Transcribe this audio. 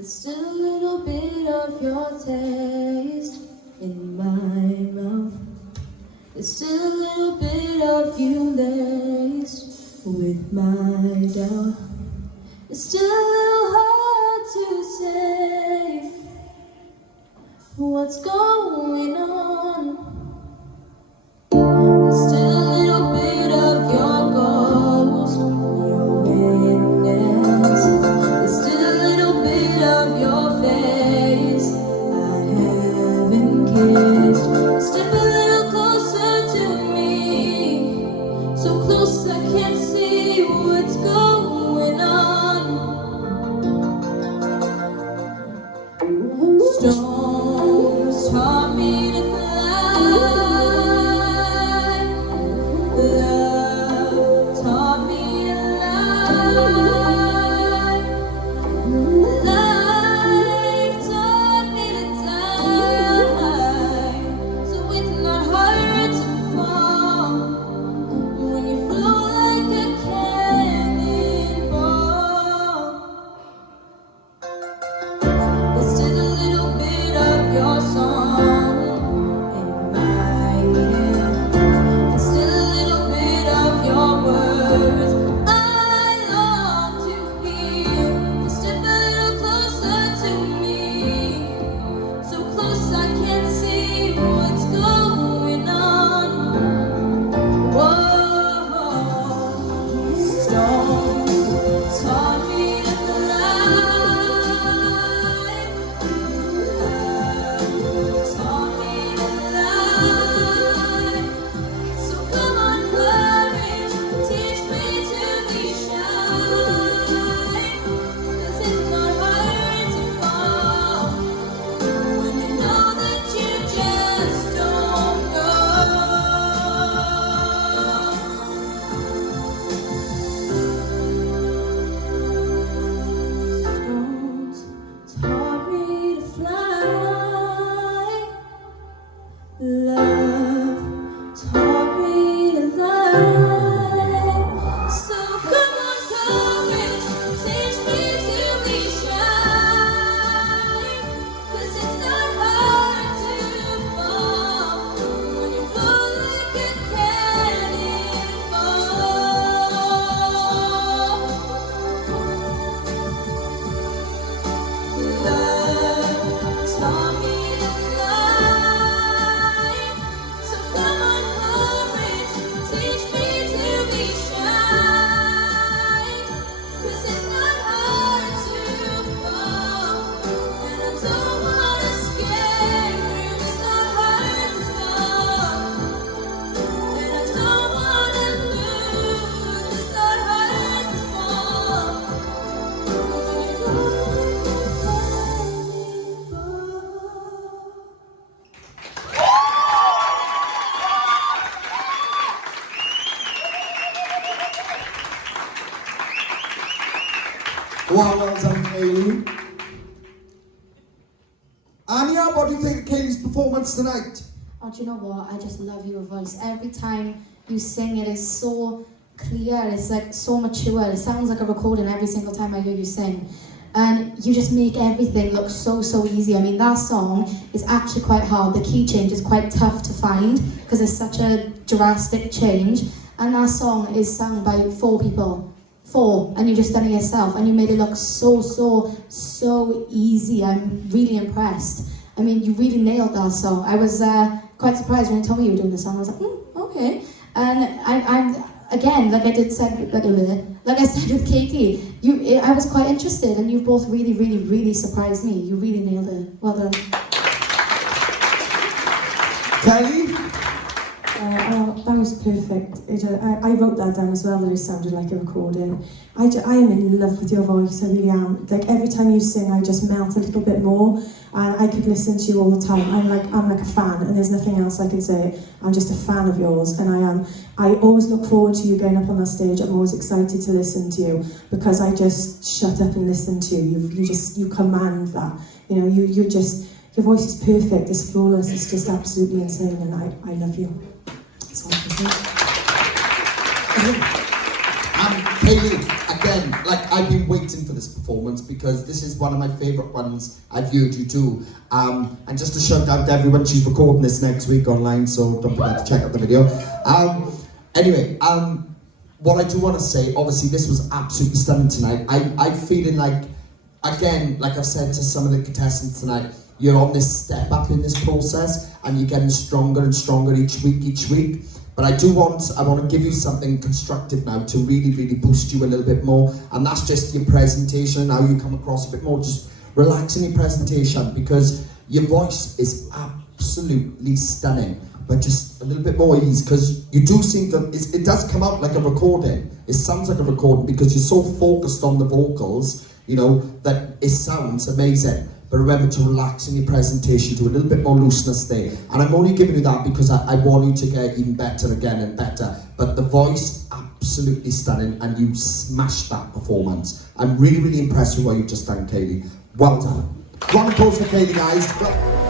There's still a little bit of your taste in my mouth. There's still a little bit of you laced with my doubt. It's still a little hard to say what's going on. There's still a little bit of your goals, your witness. There's still a little bit of your face I haven't kissed. Step a little closer to me, so close I can't see what's going on. Storms taught me to fly. Love taught me to lie. Life taught me to die. So it's not hard to fall when you flow like a cannonball. There's still a little bit of your song in my ear. There's still a little bit of your words I long to hear. Step a little closer to me, so close I can't see what's going on. Whoa, storms taught me to fly. Love taught me to lie. So come on, courage, teach me to be shy. 'Cause it's not hard to fall when you know that you just don't know. Storms taught me to fly. Love taught me to lie. So come on, courage, teach me to be shy. 'Cause it's not hard to fall when you flow like a cannonball. Love taught me to lie. So come on, courage, teach me to be shy. 'Cause it's not hard to fall, and I don't wanna scare you. It's not hard to stop, and I don't wanna lose. It's not hard to fall when you go like a cannonball. Wow, well done, Kayleigh. Anya, what do you think of Kayleigh's performance tonight? Oh, do you know what? I just love your voice. Every time you sing, it is so clear. It's like so mature. It sounds like a recording every single time I hear you sing. And you just make everything look so easy. I mean, that song is actually quite hard. The key change is quite tough to find because it's such a drastic change. And that song is sung by 4 people. 4, and you just done it yourself, and you made it look so easy. I'm really impressed. I mean, you really nailed that song. I was quite surprised when you told me you were doing the song. I was like, okay. And I'm again, like I said with Katie, I was quite interested, and you both really surprised me. You really nailed it. Well done. Kayleigh? That was perfect. I wrote that down as well, that it sounded like a recording. I am in love with your voice, I really am. Like every time you sing, I just melt a little bit more, and I could listen to you all the time. I'm like a fan, and there's nothing else I can say. I'm just a fan of yours, and I always look forward to you going up on that stage. I'm always excited to listen to you because I just shut up and listen to you. You command that. You know, you just, your voice is perfect. It's flawless. It's just absolutely insane, and I love you. That's all I can say. Kayleigh, again, like I've been waiting for this. this performance because this is one of my favourite ones I've heard you do. And just to shout out to everyone, she's recording this next week online, so don't forget to check out the video. Anyway, what I do want to say, obviously this was absolutely stunning tonight. I'm feeling like, again, like I've said to some of the contestants tonight, you're on this step up in this process and you're getting stronger and stronger each week. But I want to give you something constructive now to really, really boost you a little bit more. And that's just your presentation and how you come across a bit more. Just relax in your presentation because your voice is absolutely stunning. But just a little bit more ease because you do seem to, it does come out like a recording. It sounds like a recording because you're so focused on the vocals, you know, that it sounds amazing. But remember to relax in your presentation, do a little bit more looseness there. And I'm only giving you that because I want you to get even better again and better. But the voice, absolutely stunning, and you smashed that performance. I'm really, really impressed with what you've just done, Kayleigh. Well done. Round of applause for Kayleigh, guys.